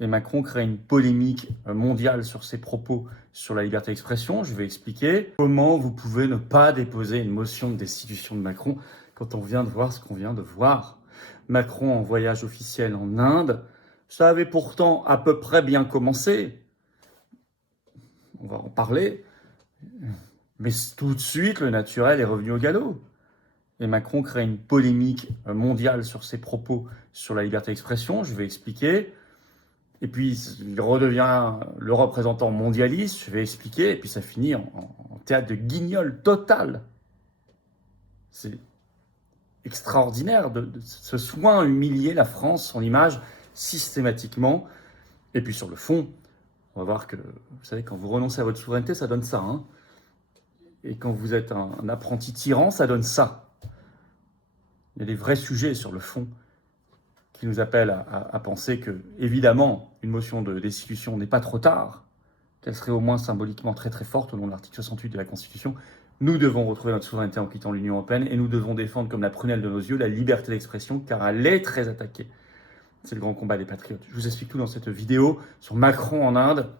Et Macron crée une polémique mondiale sur ses propos sur la liberté d'expression. Je vais expliquer comment vous pouvez ne pas déposer une motion de destitution de Macron quand on vient de voir ce qu'on vient de voir. Macron en voyage officiel en Inde, ça avait pourtant à peu près bien commencé. On va en parler. Mais tout de suite, le naturel est revenu au galop. Et Macron crée une polémique mondiale sur ses propos sur la liberté d'expression. Je vais expliquer. Et puis, il redevient le représentant mondialiste, je vais expliquer, et puis ça finit en théâtre de guignol total. C'est extraordinaire de ce soin à humilier la France, son image, systématiquement. Et puis sur le fond, on va voir que, vous savez, quand vous renoncez à votre souveraineté, ça donne ça. Hein. Et quand vous êtes un apprenti tyran, ça donne ça. Il y a des vrais sujets sur le fond qui nous appellent à penser que, évidemment, une motion de destitution n'est pas trop tard, qu'elle serait au moins symboliquement très très forte au nom de l'article 68 de la Constitution. Nous devons retrouver notre souveraineté en quittant l'Union européenne et nous devons défendre comme la prunelle de nos yeux la liberté d'expression car elle est très attaquée. C'est le grand combat des patriotes. Je vous explique tout dans cette vidéo sur Macron en Inde.